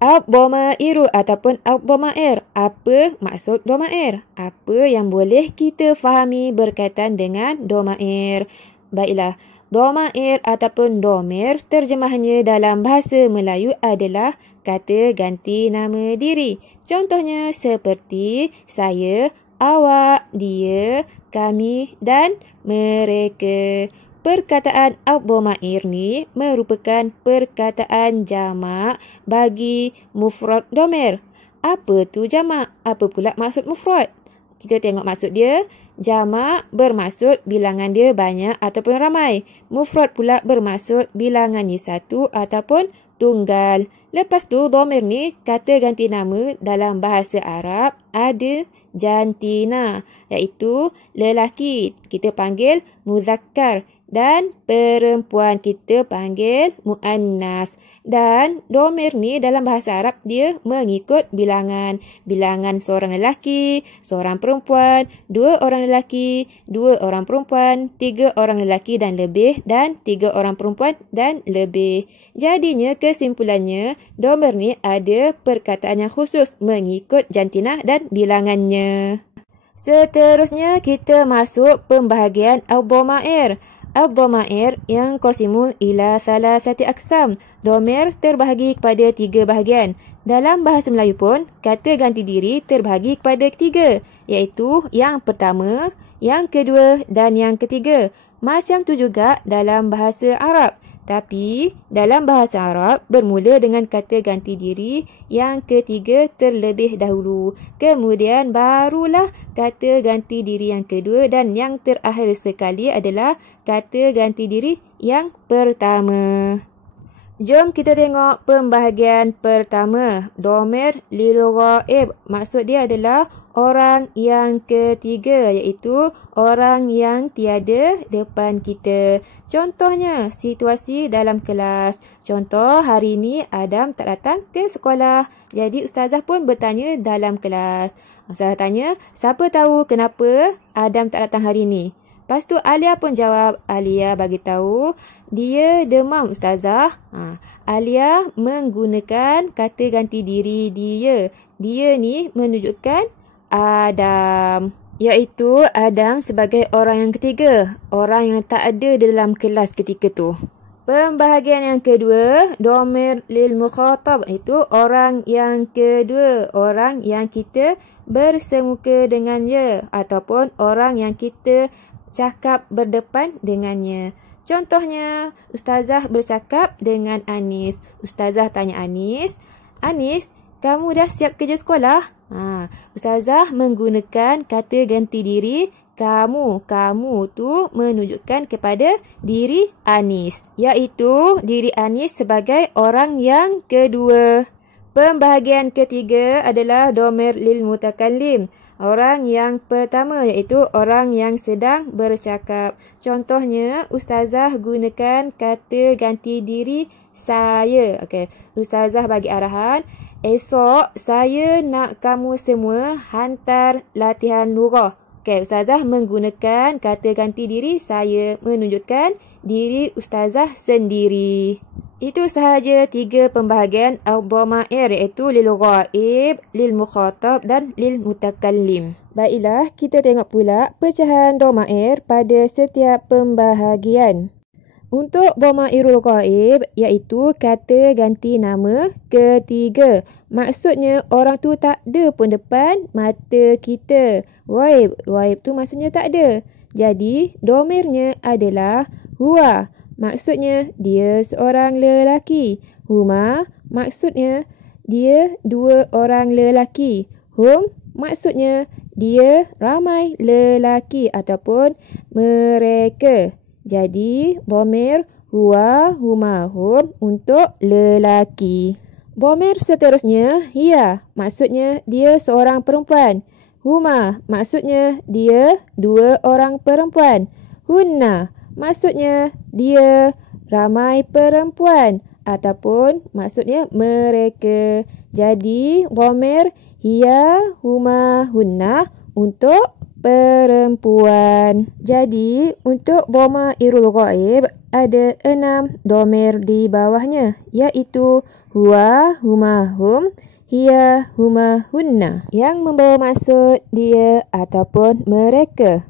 Ad-dhamairu ataupun ad-dhamair. Apa maksud dhamair? Apa yang boleh kita fahami berkaitan dengan dhamair? Baiklah, dhamair ataupun dhamir terjemahannya dalam bahasa Melayu adalah kata ganti nama diri. Contohnya seperti saya, awak, dia, kami dan mereka. Perkataan ad-dhamair ni merupakan perkataan jamak bagi mufrad dhamir. Apa tu jamak? Apa pula maksud mufrad? Kita tengok maksud dia. Jamak bermaksud bilangan dia banyak ataupun ramai. Mufrad pula bermaksud bilangannya satu ataupun tunggal. Lepas tu dhamir ni kata ganti nama dalam bahasa Arab ada jantina, iaitu lelaki kita panggil muzakkar dan perempuan kita panggil muannas. Dan dhamir ni dalam bahasa Arab dia mengikut bilangan. Bilangan seorang lelaki, seorang perempuan, dua orang lelaki, dua orang perempuan, tiga orang lelaki dan lebih, dan tiga orang perempuan dan lebih. Jadinya kesimpulannya, dhamir ni ada perkataan yang khusus mengikut jantinah dan bilangannya. Seterusnya kita masuk pembahagian ad-dhamair. Ad-dhamair yang qasimu ila thalathati aqsam. Dhamir terbahagi kepada 3 bahagian. Dalam bahasa Melayu pun, kata ganti diri terbahagi kepada 3, iaitu yang pertama, yang kedua dan yang ketiga. Macam tu juga dalam bahasa Arab. Tapi dalam bahasa Arab bermula dengan kata ganti diri yang ketiga terlebih dahulu. Kemudian barulah kata ganti diri yang kedua dan yang terakhir sekali adalah kata ganti diri yang pertama. Jom kita tengok pembahagian pertama. Dhamir lil ghaib. Maksud dia adalah orang yang ketiga, iaitu orang yang tiada depan kita. Contohnya, situasi dalam kelas. Contoh, hari ini Adam tak datang ke sekolah. Jadi ustazah pun bertanya dalam kelas. Ustazah tanya, siapa tahu kenapa Adam tak datang hari ini? Lepas tu Alia pun jawab. Alia bagi tahu dia demam ustazah. Alia menggunakan kata ganti diri dia. Dia ni menunjukkan Adam, iaitu Adam sebagai orang yang ketiga, orang yang tak ada dalam kelas ketika tu. Pembahagian yang kedua, dhamir lil mukhatab, iaitu orang yang kedua, orang yang kita bersemuka dengannya ataupun orang yang kita cakap berdepan dengannya. Contohnya, ustazah bercakap dengan Anis. Ustazah tanya Anis, Anis, kamu dah siap kerja sekolah? Ustazah menggunakan kata ganti diri kamu. Kamu tu menunjukkan kepada diri Anis, iaitu diri Anis sebagai orang yang kedua. Pembahagian ketiga adalah dhamir lil mutakallim. Orang yang pertama iaitu orang yang sedang bercakap. Contohnya, ustazah gunakan kata ganti diri saya. Okey, ustazah bagi arahan, esok saya nak kamu semua hantar latihan lugah. Okey, ustazah menggunakan kata ganti diri saya menunjukkan diri ustazah sendiri. Itu sahaja 3 pembahagian ad-dhamair, iaitu lil ghaib, lil mukhatab dan lil mutakallim. Baiklah, kita tengok pula pecahan dhamair pada setiap pembahagian. Untuk dhamairul ghaib, iaitu kata ganti nama ketiga. Maksudnya orang tu tak ada pun depan mata kita. Ghaib, ghaib tu maksudnya tak ada. Jadi, dhamirnya adalah huwa. Maksudnya dia seorang lelaki. Huma maksudnya dia 2 orang lelaki. Hum maksudnya dia ramai lelaki ataupun mereka. Jadi dhamir huwa, huma, hum untuk lelaki. Dhamir seterusnya hiya, maksudnya dia seorang perempuan. Huma maksudnya dia 2 orang perempuan. Hunna maksudnya dia ramai perempuan ataupun maksudnya mereka. Jadi dhamir hiya, huma, hunna untuk perempuan. Jadi, untuk dhamairul ghaib ada 6 dhamir di bawahnya, iaitu huwa, huma, hum, hiya, huma, hunna, yang membawa maksud dia ataupun mereka.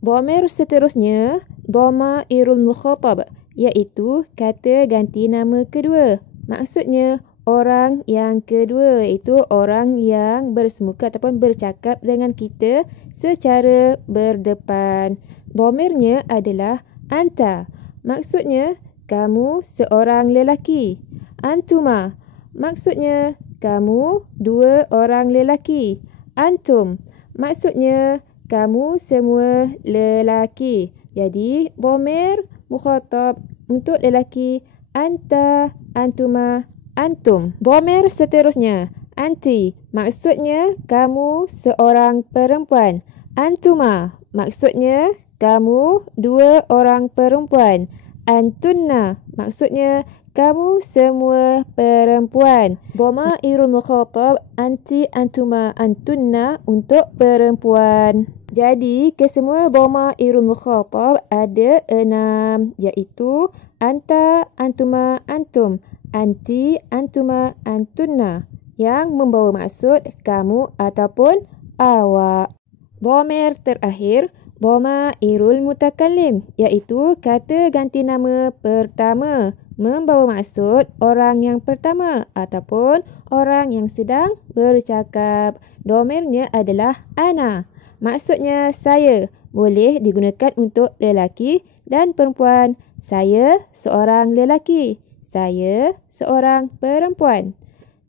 Dhamir seterusnya, dhamairul mukhatab, iaitu kata ganti nama kedua. Maksudnya, orang yang kedua, iaitu orang yang bersemuka ataupun bercakap dengan kita secara berdepan. Dhamirnya adalah anta. Maksudnya, kamu seorang lelaki. Antuma. Maksudnya, kamu 2 orang lelaki. Antum. Maksudnya, kamu semua lelaki. Jadi, dhamir mukhatab untuk lelaki, anta, antuma, antum. Dhamir seterusnya, anti. Maksudnya, kamu seorang perempuan. Antuma. Maksudnya, kamu 2 orang perempuan. Antunna. Maksudnya, kamu semua perempuan. Dhamairul mukhatab, anti, antuma, antunna untuk perempuan. Jadi, kesemua dhamairul mukhatab ada 6, iaitu anta, antuma, antum, anti, antuma, antunna, yang membawa maksud kamu ataupun awak. Dhamir terakhir, dhamairul mutakallim, iaitu kata ganti nama pertama, membawa maksud orang yang pertama ataupun orang yang sedang bercakap. Dhamirnya adalah ana. Maksudnya saya, boleh digunakan untuk lelaki dan perempuan. Saya seorang lelaki. Saya seorang perempuan.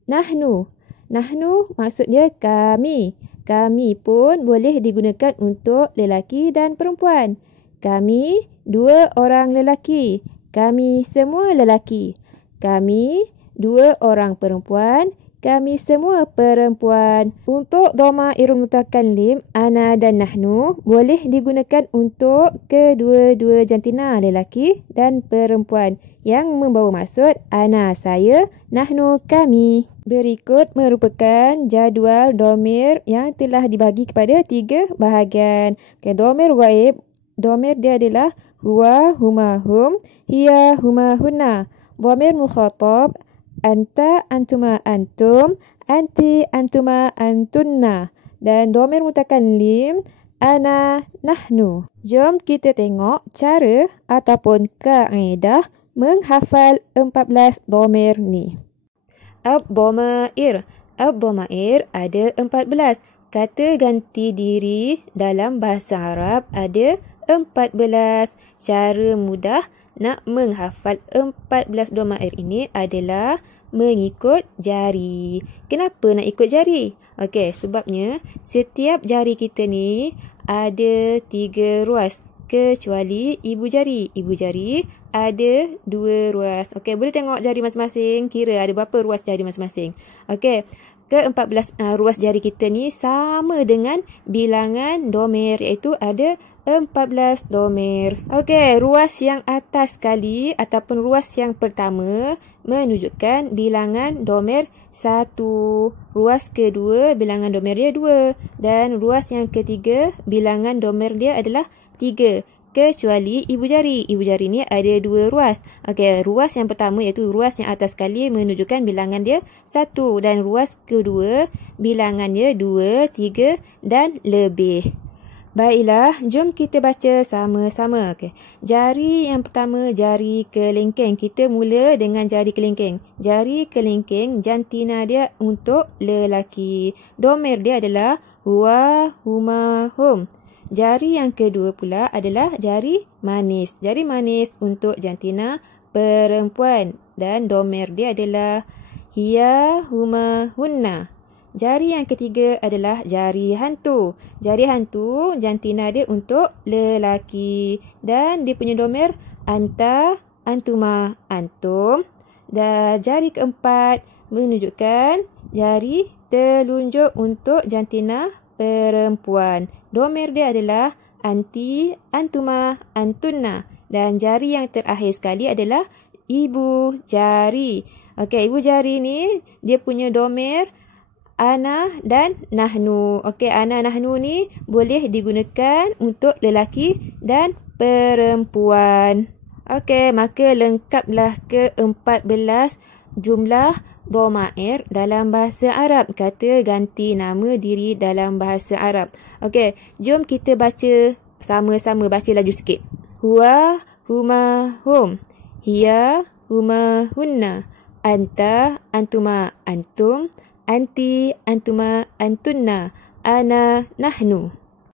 Nahnu. Nahnu maksudnya kami. Kami pun boleh digunakan untuk lelaki dan perempuan. Kami 2 orang lelaki. Kami semua lelaki. Kami 2 orang perempuan. Kami semua perempuan. Untuk dhamairul mutakallim, ana dan nahnu boleh digunakan untuk kedua-dua jantina lelaki dan perempuan yang membawa maksud ana saya, nahnu kami. Berikut merupakan jadual dhamir yang telah dibagi kepada 3 bahagian. Dhamir ghaib, dhamir dia adalah huwa, huma, hum, hiya, huma, hunna. Dhamir mukhatab, anta, antuma, antum, anti, antuma, antunna. Dan dhamir mutakallim, ana, nahnu. Jom kita tengok cara ataupun kaedah menghafal 14 dhamir ni. Ad-dhamair. Ad-dhamair ada 14. Kata ganti diri dalam bahasa Arab ada 14. Cara mudah nak menghafal 14 dhamair ini adalah mengikut jari. Kenapa nak ikut jari? Okey, sebabnya setiap jari kita ni ada 3 ruas. Kecuali ibu jari. Ibu jari ada 2 ruas. Okey, boleh tengok jari masing-masing. Kira ada berapa ruas jari masing-masing. Okey, ke-14 ruas jari kita ni sama dengan bilangan dhamir, iaitu ada 14 dhamir. Okey, ruas yang atas sekali ataupun ruas yang pertama menunjukkan bilangan dhamir 1. Ruas kedua bilangan dhamir dia 2. Dan ruas yang ketiga bilangan dhamir dia adalah 3. Kecuali ibu jari. Ibu jari ni ada 2 ruas. Okey, ruas yang pertama iaitu ruas yang atas sekali menunjukkan bilangan dia 1. Dan ruas kedua bilangannya 2, 3 dan lebih. Baiklah, jom kita baca sama-sama. Okey. Jari yang pertama, jari kelingking. Kita mula dengan jari kelingking. Jari kelingking, jantina dia untuk lelaki. Dhamir dia adalah huwa, huma, hum. Jari yang kedua pula adalah jari manis. Jari manis untuk jantina perempuan. Dan dhamir dia adalah hiya, huma, hunna. Jari yang ketiga adalah jari hantu. Jari hantu, jantina dia untuk lelaki. Dan dia punya dhamir anta, antuma, antum. Dan jari keempat menunjukkan jari telunjuk untuk jantina perempuan. Dhamir dia adalah anti, antuma, antunna. Dan jari yang terakhir sekali adalah ibu jari. Okey, ibu jari ni dia punya dhamir ana dan nahnu. Okey, ana nahnu ni boleh digunakan untuk lelaki dan perempuan. Okey, maka lengkaplah ke-14 jumlah dhamair dalam bahasa Arab. Kata ganti nama diri dalam bahasa Arab. Okey, jom kita baca sama-sama, baca laju sikit. Huwa, huma, hum. Hiya, huma, hunna. Anta, antuma, antum. Anti, antuma, antunna. Ana, nahnu.